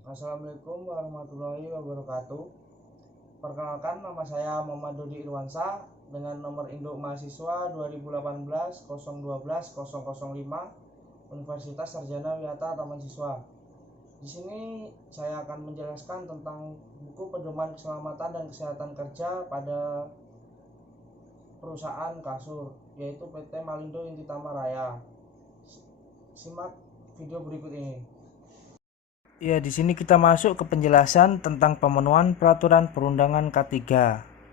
Assalamualaikum warahmatullahi wabarakatuh. Perkenalkan, nama saya Muhammad Dodi Irwansa dengan nomor induk mahasiswa 2018 012 005 Universitas Sarjana Wiyata Taman Siswa. Di sini saya akan menjelaskan tentang buku pedoman keselamatan dan kesehatan kerja pada perusahaan kasur, yaitu PT Malindo Inti Tama Raya. Simak video berikut ini. Ya, di sini kita masuk ke penjelasan tentang pemenuhan peraturan perundangan K3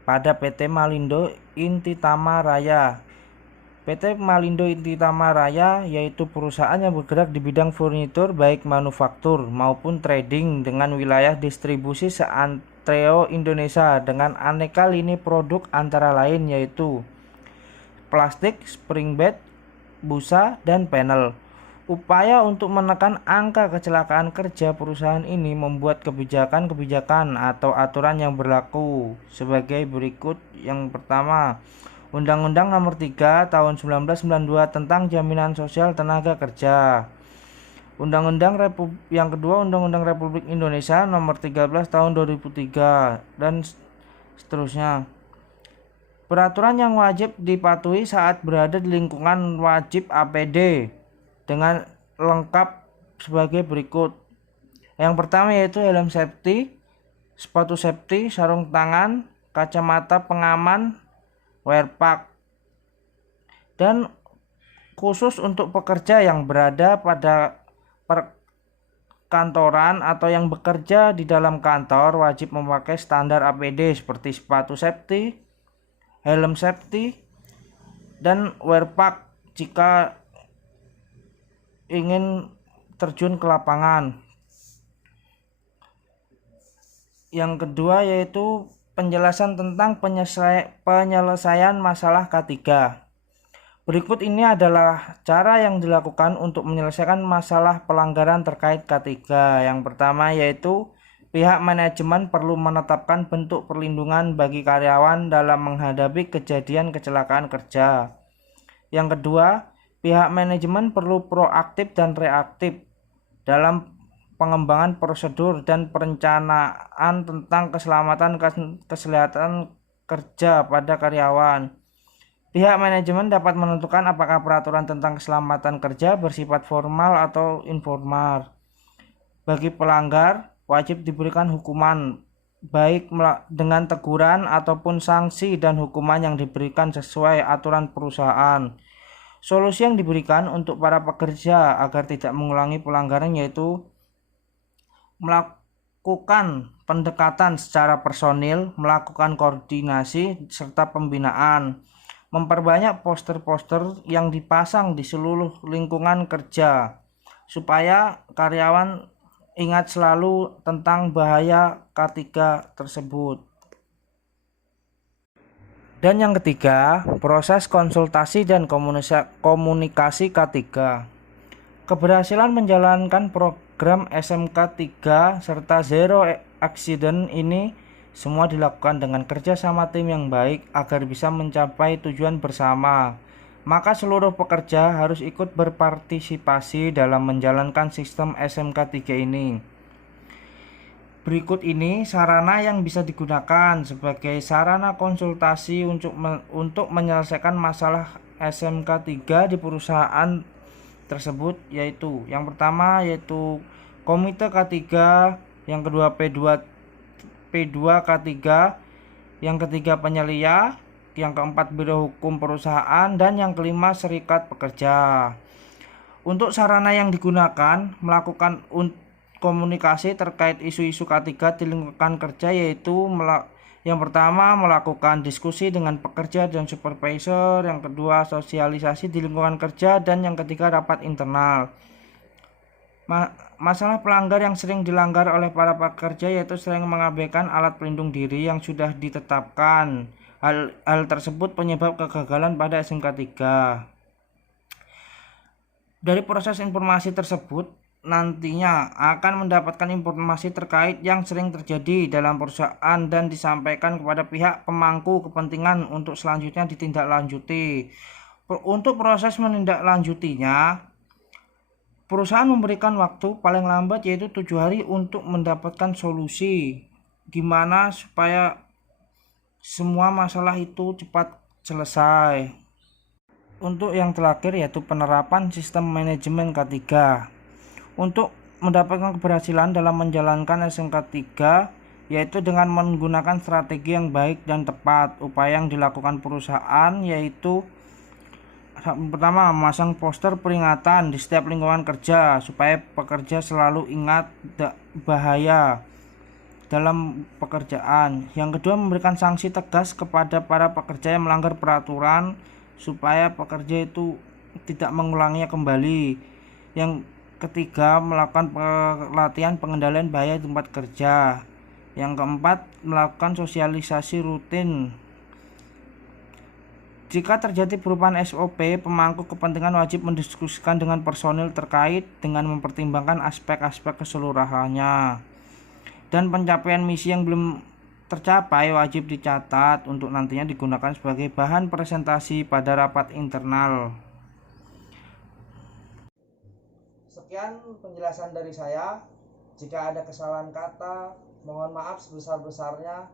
pada PT Malindo Inti Tama Raya. PT Malindo Inti Tama Raya yaitu perusahaan yang bergerak di bidang furnitur baik manufaktur maupun trading dengan wilayah distribusi seantero Indonesia dengan aneka lini produk antara lain yaitu plastik, spring bed, busa, dan panel. Upaya untuk menekan angka kecelakaan kerja perusahaan ini membuat kebijakan-kebijakan atau aturan yang berlaku sebagai berikut. Yang pertama, Undang-Undang Nomor 3 Tahun 1992 tentang Jaminan Sosial Tenaga Kerja. Yang kedua, Undang-Undang Republik Indonesia Nomor 13 Tahun 2003 dan seterusnya. Peraturan yang wajib dipatuhi saat berada di lingkungan wajib APD dengan lengkap sebagai berikut. Yang pertama yaitu helm safety, sepatu safety, sarung tangan, kacamata pengaman, wear pack. Dan khusus untuk pekerja yang berada pada perkantoran atau yang bekerja di dalam kantor wajib memakai standar APD seperti sepatu safety, helm safety, dan wear pack jika ingin terjun ke lapangan. Yang kedua yaitu penjelasan tentang penyelesaian masalah K3. Berikut ini adalah cara yang dilakukan untuk menyelesaikan masalah pelanggaran terkait K3. Yang pertama yaitu pihak manajemen perlu menetapkan bentuk perlindungan bagi karyawan dalam menghadapi kejadian kecelakaan kerja. Yang kedua, pihak manajemen perlu proaktif dan reaktif dalam pengembangan prosedur dan perencanaan tentang kesehatan kerja pada karyawan. Pihak manajemen dapat menentukan apakah peraturan tentang keselamatan kerja bersifat formal atau informal. Bagi pelanggar, wajib diberikan hukuman baik dengan teguran ataupun sanksi, dan hukuman yang diberikan sesuai aturan perusahaan. Solusi yang diberikan untuk para pekerja agar tidak mengulangi pelanggaran yaitu melakukan pendekatan secara personil, melakukan koordinasi serta pembinaan, memperbanyak poster-poster yang dipasang di seluruh lingkungan kerja supaya karyawan ingat selalu tentang bahaya K3 tersebut. Dan yang ketiga, proses konsultasi dan komunikasi K3. Keberhasilan menjalankan program SMK 3 serta Zero Accident ini semua dilakukan dengan kerjasama tim yang baik agar bisa mencapai tujuan bersama. Maka seluruh pekerja harus ikut berpartisipasi dalam menjalankan sistem SMK 3 ini. Berikut ini sarana yang bisa digunakan sebagai sarana konsultasi untuk menyelesaikan masalah SMK 3 di perusahaan tersebut, yaitu yang pertama yaitu Komite K3, yang kedua P2 K3, yang ketiga penyelia, yang keempat Biro Hukum Perusahaan, dan yang kelima Serikat Pekerja. Untuk sarana yang digunakan melakukan komunikasi terkait isu-isu K3 di lingkungan kerja yaitu yang pertama melakukan diskusi dengan pekerja dan supervisor, yang kedua sosialisasi di lingkungan kerja, dan yang ketiga rapat internal. Masalah pelanggar yang sering dilanggar oleh para pekerja yaitu sering mengabaikan alat pelindung diri yang sudah ditetapkan. Hal tersebut penyebab kegagalan pada SMK 3. Dari proses informasi tersebut nantinya akan mendapatkan informasi terkait yang sering terjadi dalam perusahaan dan disampaikan kepada pihak pemangku kepentingan untuk selanjutnya ditindaklanjuti. Untuk proses menindaklanjutinya, perusahaan memberikan waktu paling lambat yaitu 7 hari untuk mendapatkan solusi gimana supaya semua masalah itu cepat selesai. Untuk yang terakhir yaitu penerapan sistem manajemen K3. Untuk mendapatkan keberhasilan dalam menjalankan SMK 3 yaitu dengan menggunakan strategi yang baik dan tepat. Upaya yang dilakukan perusahaan yaitu pertama, memasang poster peringatan di setiap lingkungan kerja supaya pekerja selalu ingat bahaya dalam pekerjaan. Yang kedua, memberikan sanksi tegas kepada para pekerja yang melanggar peraturan supaya pekerja itu tidak mengulanginya kembali. Yang ketiga, melakukan pelatihan pengendalian bahaya di tempat kerja. Yang keempat, melakukan sosialisasi rutin. Jika terjadi perubahan SOP, pemangku kepentingan wajib mendiskusikan dengan personil terkait dengan mempertimbangkan aspek-aspek keseluruhannya. Dan pencapaian misi yang belum tercapai wajib dicatat untuk nantinya digunakan sebagai bahan presentasi pada rapat internal. Sekian penjelasan dari saya. Jika ada kesalahan kata, mohon maaf sebesar-besarnya.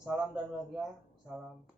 Salam dan bahagia. Salam.